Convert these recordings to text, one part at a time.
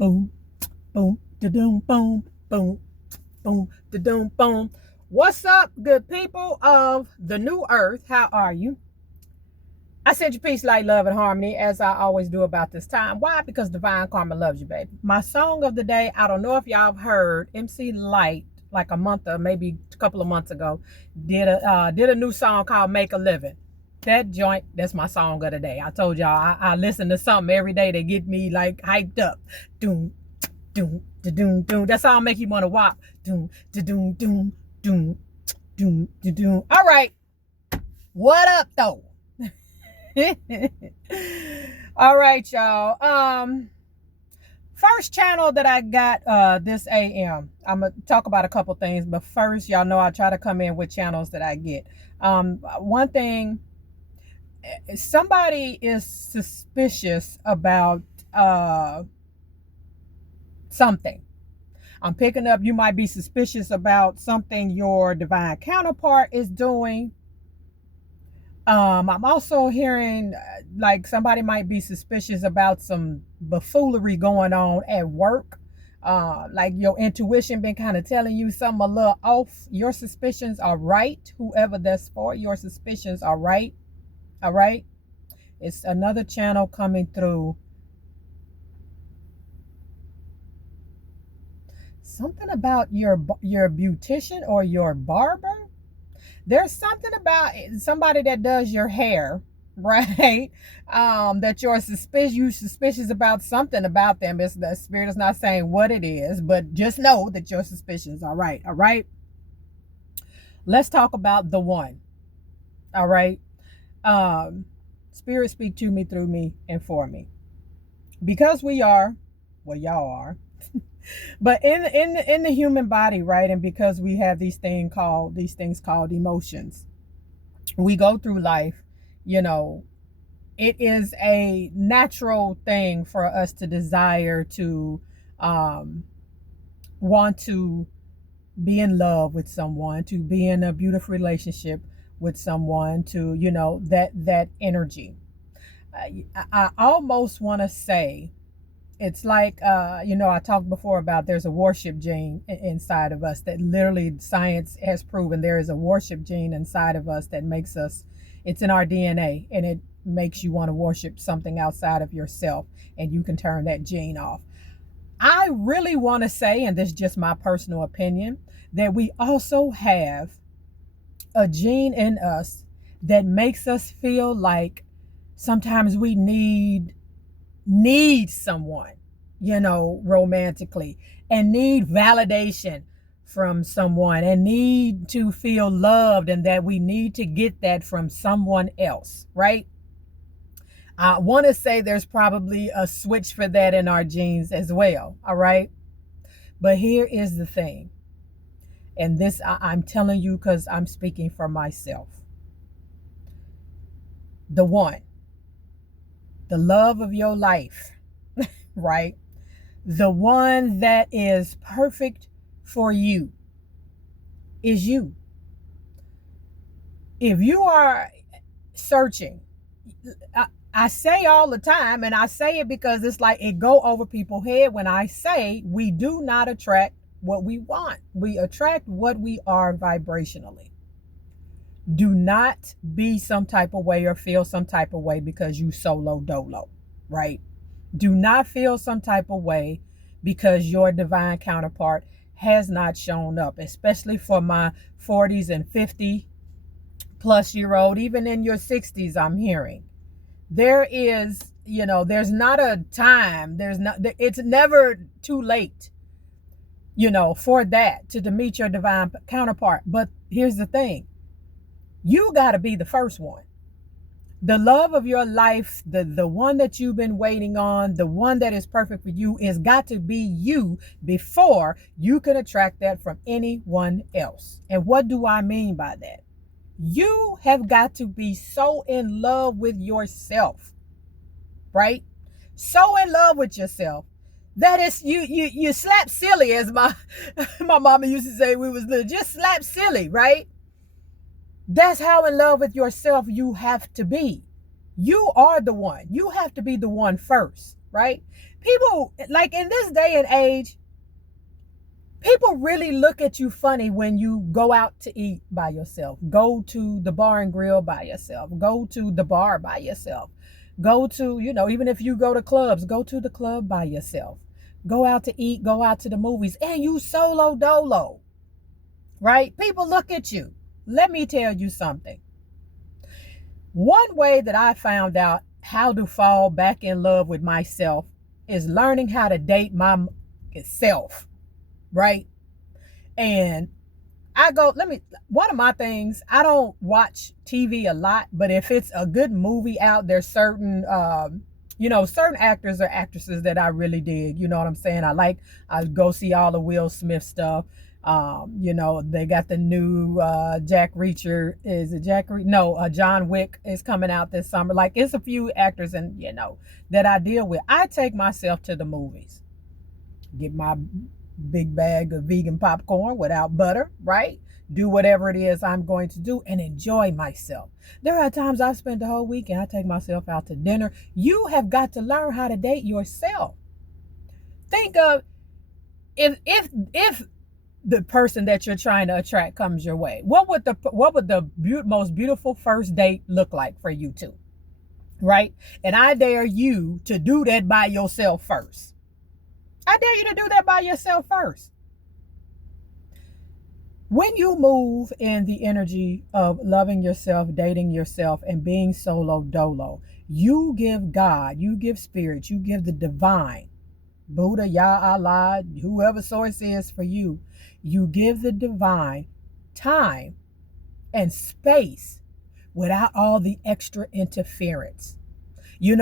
Boom, boom, da-doom, boom, boom, boom, da-doom, boom. What's up, good people of the new earth? How are you? I send you peace, light, love, and harmony, as I always do about this time. Why? Because divine karma loves you, baby. My song of the day, I don't know if y'all have heard, MC Light, like a month or maybe a couple of months ago, did a new song called Make a Living. That joint, that's my song of the day. I told y'all, I listen to something every day that get me like hyped up. Doom, doom, doom, doom. That song make you want to walk. Doom, doom, doom, doom, doom, doom. All right, what up though? All right, y'all. First channel that I got this AM. I'm gonna talk about a couple things, but first, y'all know I try to come in with channels that I get. One thing, somebody is suspicious about something. I'm picking up, you might be suspicious about something your divine counterpart is doing. I'm also hearing like somebody might be suspicious about some buffoonery going on at work. Like your intuition been kind of telling you something a little off. Your suspicions are right. Whoever that's for, your suspicions are right. All right. It's another channel coming through. Something about your beautician or your barber. There's something about somebody that does your hair, right? That you're suspicious about something about them. It's the spirit is not saying what it is, but just know that your suspicions are right. All right. Let's talk about the one. All right. Spirit speak to me, through me, and for me. Because we are, well, y'all are. But in the human body, right, and because we have these things called emotions, we go through life, you know, it is a natural thing for us to desire to want to be in love with someone, to be in a beautiful relationship with someone, to, you know, that energy. I almost want to say, it's like, you know, I talked before about there's a worship gene inside of us that literally science has proven there is a worship gene inside of us that makes us, it's in our DNA, and it makes you want to worship something outside of yourself, and you can turn that gene off. I really want to say, and this is just my personal opinion, that we also have a gene in us that makes us feel like sometimes we need someone, you know, romantically, and need validation from someone, and need to feel loved, and that we need to get that from someone else, right? I want to say there's probably a switch for that in our genes as well. All right. But here is the thing. And this I'm telling you because I'm speaking for myself. The one, the love of your life, right? The one that is perfect for you is you. If you are searching, I say all the time, and I say it because it's like it go over people's head when I say we do not attract what we want. We attract what we are vibrationally. Do not be some type of way or feel some type of way because you solo dolo, right? Do not feel some type of way because your divine counterpart has not shown up, especially for my 40s and 50 plus year old, even in your 60s, I'm hearing. There is, you know, there's not a time, it's never too late, you know, for that, to meet your divine counterpart. But here's the thing. You got to be the first one. The love of your life, the one that you've been waiting on, the one that is perfect for you, is got to be you before you can attract that from anyone else. And what do I mean by that? You have got to be so in love with yourself, right? So in love with yourself that is you slap silly, as my mama used to say. We was little, just slap silly, right? That's how in love with yourself you have to be. You are the one. You have to be the one first. right? People, like in this day and age, people really look at you funny when you go out to eat by yourself, go to the bar and grill by yourself, go to the bar by yourself, go to, even if you go to clubs, go to the club by yourself, go out to eat, go out to the movies, and you solo dolo, right? People look at you. Let me tell you something. One way that I found out how to fall back in love with myself is learning how to date myself, right? And one of my things, I don't watch TV a lot, but if it's a good movie out, there's certain, certain actors or actresses that I really dig. You know what I'm saying? I go see all the Will Smith stuff. They got the new Jack Reacher. Is it Jack Reacher? No, John Wick is coming out this summer. Like, it's a few actors that I deal with. I take myself to the movies, get my big bag of vegan popcorn without butter, right? Do whatever it is I'm going to do and enjoy myself. There are times I've spent the whole weekend, I take myself out to dinner. You have got to learn how to date yourself. Think of if the person that you're trying to attract comes your way, what would the most beautiful first date look like for you two, right? And I dare you to do that by yourself first. I dare you to do that by yourself first. When you move in the energy of loving yourself, dating yourself, and being solo dolo, you give God, you give spirit, you give the divine, Buddha, Yah, Allah, whoever source is for you, you give the divine time and space without all the extra interference. When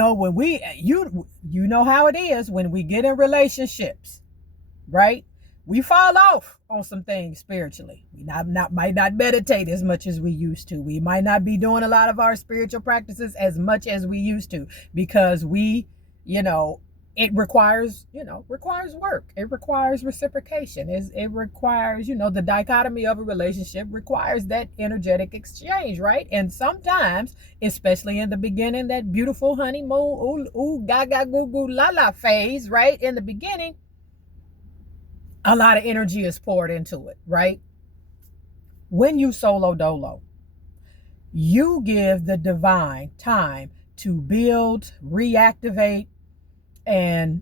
you know how it is when we get in relationships, right? We fall off on some things spiritually. We might not meditate as much as we used to. We might not be doing a lot of our spiritual practices as much as we used to, because it requires work. It requires reciprocation. It requires, the dichotomy of a relationship requires that energetic exchange, right? And sometimes, especially in the beginning, that beautiful honeymoon, ooh, gaga, goo, goo, la, la phase, right? In the beginning, a lot of energy is poured into it, right? When you solo dolo, you give the divine time to build, reactivate, and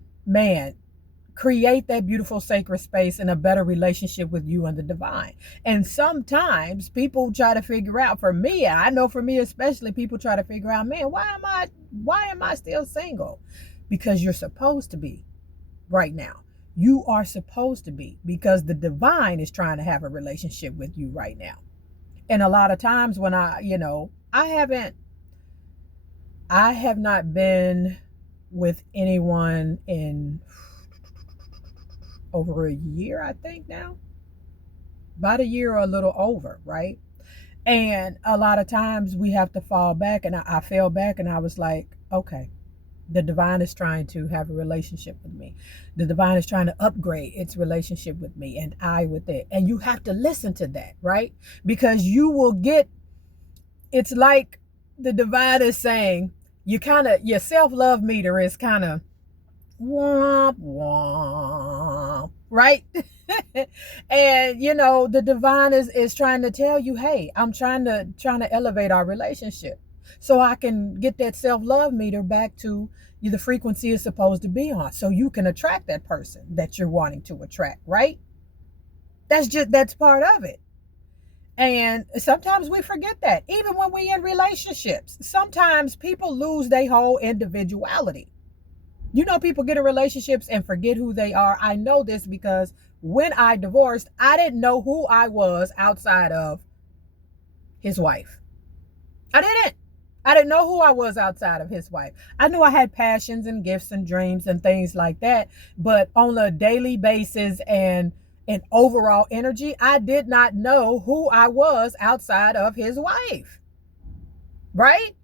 create that beautiful sacred space and a better relationship with you and the divine. And sometimes people try to figure out, for me, I know for me especially, people try to figure out, man, why am I still single? Because you're supposed to be right now. You are supposed to be, because the divine is trying to have a relationship with you right now. And a lot of times when I have not been with anyone in over a year, I think now. About a year or a little over, right? And a lot of times we have to fall back, and I fell back and I was like, okay, the divine is trying to have a relationship with me. The divine is trying to upgrade its relationship with me, and I with it. And you have to listen to that, right? Because it's like the divine is saying, your self-love meter is kind of womp womp, right? And the divine is trying to tell you, hey, I'm trying to elevate our relationship so I can get that self-love meter back to the frequency it's supposed to be on, so you can attract that person that you're wanting to attract, right? That's part of it. And sometimes we forget that. Even when we in relationships, sometimes people lose their whole individuality. People get in relationships and forget who they are. I know this because when I divorced, I didn't know who I was outside of his wife. I didn't know who I was outside of his wife. I knew I had passions and gifts and dreams and things like that, but on a daily basis and overall energy, I did not know who I was outside of his wife, right?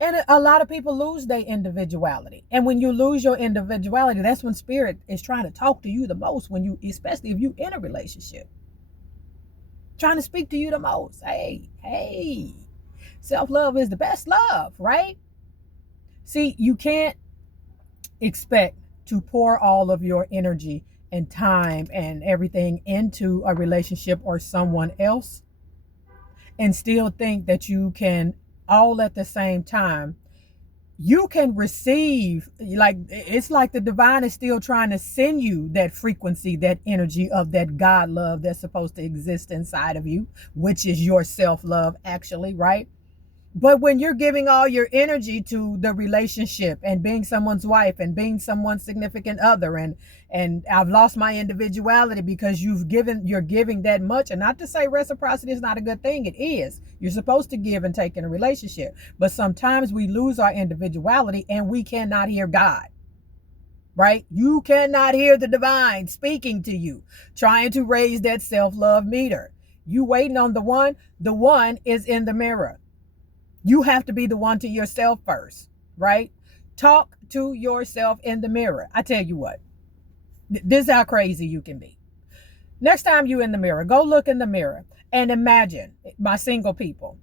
And a lot of people lose their individuality. And when you lose your individuality, that's when spirit is trying to talk to you the most, especially if you in a relationship. Trying to speak to you the most. Hey, self-love is the best love, right? See, you can't expect to pour all of your energy and time and everything into a relationship or someone else and still think that you can all at the same time. You can receive, like, it's like the divine is still trying to send you that frequency, that energy of that God love that's supposed to exist inside of you, which is your self love, actually, right? But when you're giving all your energy to the relationship and being someone's wife and being someone's significant other, and I've lost my individuality because you're giving that much. And not to say reciprocity is not a good thing, it is. You're supposed to give and take in a relationship. But sometimes we lose our individuality and we cannot hear God. Right? You cannot hear the divine speaking to you, trying to raise that self-love meter. You waiting on the one is in the mirror. You have to be the one to yourself first, right? Talk to yourself in the mirror. I tell you what, this is how crazy you can be. Next time you in the mirror, go look in the mirror and imagine, my single people,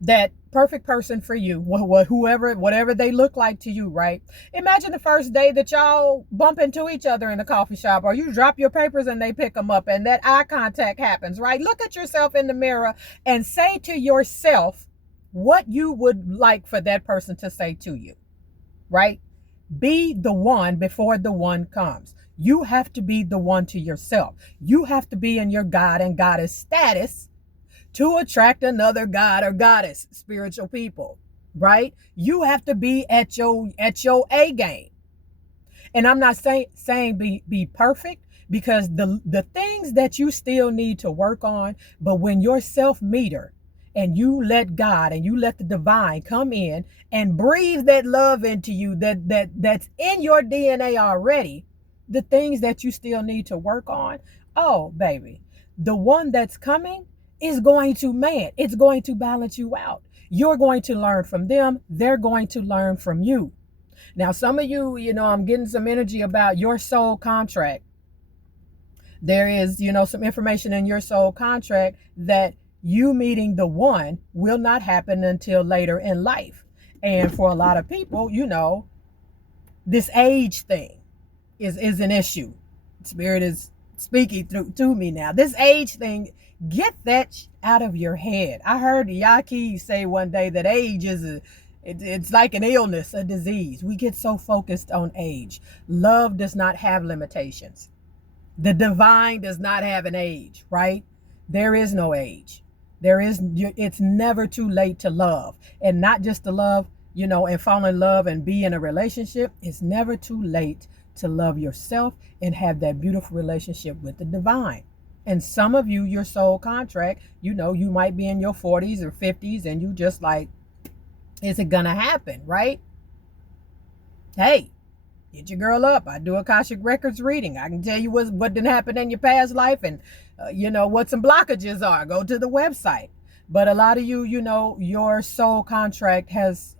that perfect person for you, whoever, whatever they look like to you, right? Imagine the first day that y'all bump into each other in the coffee shop, or you drop your papers and they pick them up and that eye contact happens, right? Look at yourself in the mirror and say to yourself what you would like for that person to say to you, right? Be the one before the one comes. You have to be the one to yourself. You have to be in your God and goddess status to attract another God or goddess, spiritual people, right? You have to be at your A game. And I'm not saying be perfect, because the things that you still need to work on, but when your self meter and you let God and you let the divine come in and breathe that love into you that's in your DNA already, the things that you still need to work on, oh baby, the one that's coming is going to, man, it's going to balance you out. You're going to learn from them. They're going to learn from you. Now, some of you, I'm getting some energy about your soul contract. There is, some information in your soul contract that you meeting the one will not happen until later in life. And for a lot of people, this age thing is an issue. Spirit is speaking to me now. This age thing, get that out of your head. I heard Yaki say one day that age is it's like an illness, a disease. We get so focused on age. Love does not have limitations. The divine does not have an age, right? There is no age. It's never too late to love. And not just to love, and fall in love and be in a relationship. It's never too late to love yourself and have that beautiful relationship with the divine. And some of you, your soul contract, you might be in your 40s or 50s and you just like, is it gonna happen, right? Hey, get your girl up. I do Akashic Records reading. I can tell you what didn't happen in your past life and, what some blockages are. Go to the website. But a lot of you, your soul contract has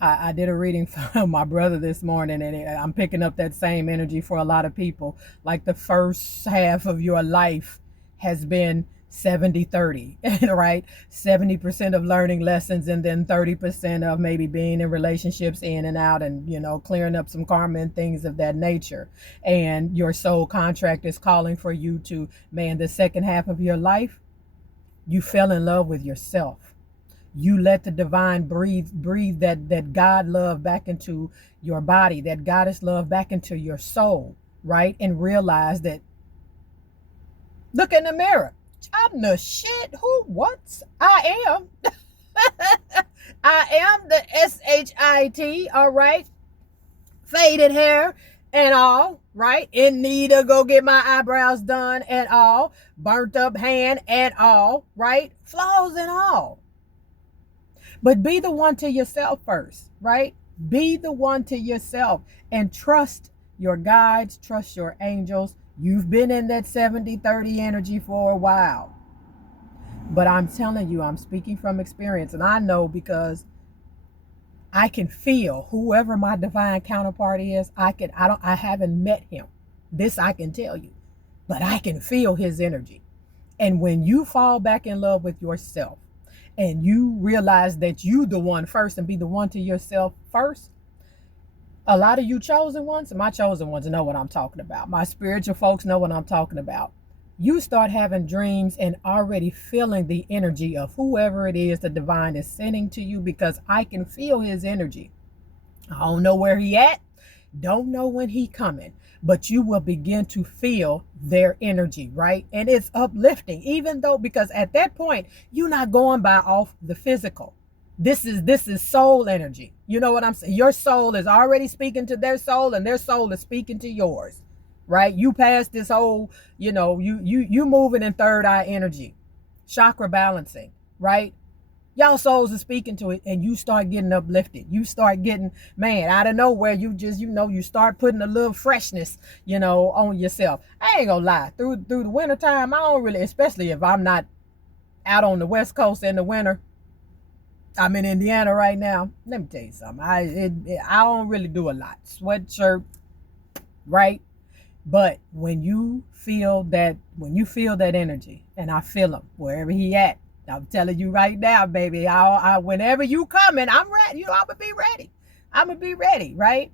I did a reading for my brother this morning, and I'm picking up that same energy for a lot of people. Like the first half of your life has been 70-30, right? 70% of learning lessons, and then 30% of maybe being in relationships in and out and, clearing up some karma and things of that nature. And your soul contract is calling for you to, man, the second half of your life, you fell in love with yourself. You let the divine breathe that God love back into your body, that goddess love back into your soul, right? And realize that, look in the mirror. I'm the shit. I am. I am the SHIT, all right? Faded hair and all, right? In need of go get my eyebrows done and all. Burnt up hand and all, right? Flaws and all. But be the one to yourself first, right? Be the one to yourself and trust your guides, trust your angels. You've been in that 70-30 energy for a while. But I'm telling you, I'm speaking from experience, and I know because I can feel whoever my divine counterpart is. I haven't met him. This I can tell you, but I can feel his energy. And when you fall back in love with yourself, and you realize that you the one first and be the one to yourself first, A lot of you chosen ones, my chosen ones know what I'm talking about. My spiritual folks know what I'm talking about. You start having dreams and already feeling the energy of whoever it is the divine is sending to you, because I can feel his energy. I don't know where he at, don't know when he coming, but you will begin to feel their energy, right? And it's uplifting, even though, because at that point you're not going by off the physical. This is soul energy. You know what I'm saying? Your soul is already speaking to their soul, and their soul is speaking to yours, right? You pass this whole, you moving in third eye energy, chakra balancing, right? Y'all souls are speaking to it, and you start getting uplifted. You start getting, man, out of nowhere, you just, you start putting a little freshness, on yourself. I ain't gonna lie, through the winter time, I don't really, especially if I'm not out on the West Coast in the winter. I'm in Indiana right now. Let me tell you something. I don't really do a lot. Sweatshirt, right? But when you feel that energy, and I feel him wherever he at, I'm telling you right now, baby. Whenever you coming, I'm ready. I'm gonna be ready. I'm gonna be ready, right?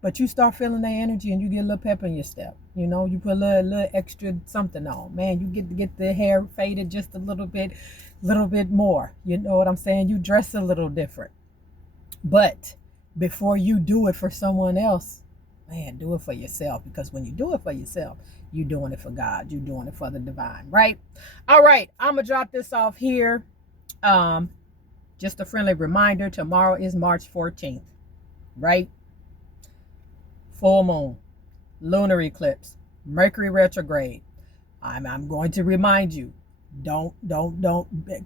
But you start feeling that energy, and you get a little pep in your step. You put a little extra something on. Man, you get the hair faded just a little bit more. You know what I'm saying? You dress a little different. But before you do it for someone else, man, do it for yourself. Because when you do it for yourself, you're doing it for God. You're doing it for the divine, right? All right, I'm gonna drop this off here. Just a friendly reminder, tomorrow is March 14th, right? Full moon, lunar eclipse, Mercury retrograde. I'm going to remind you, don't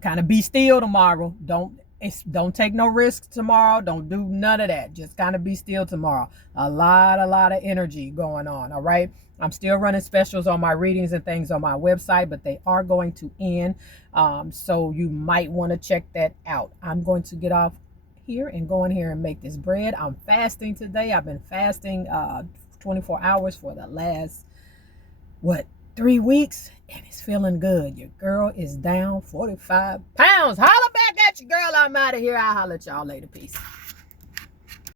kind of be still tomorrow. Don't take no risks tomorrow. Don't do none of that. Just kind of be still tomorrow. A lot of energy going on. All right. I'm still running specials on my readings and things on my website, but they are going to end. So you might want to check that out. I'm going to get off here and go in here and make this bread. I'm fasting today. I've been fasting 24 hours for the last 3 weeks, and it's feeling good. Your girl is down 45 pounds. Holla back at you, girl. I'm out of here. I'll holler at y'all later. Peace.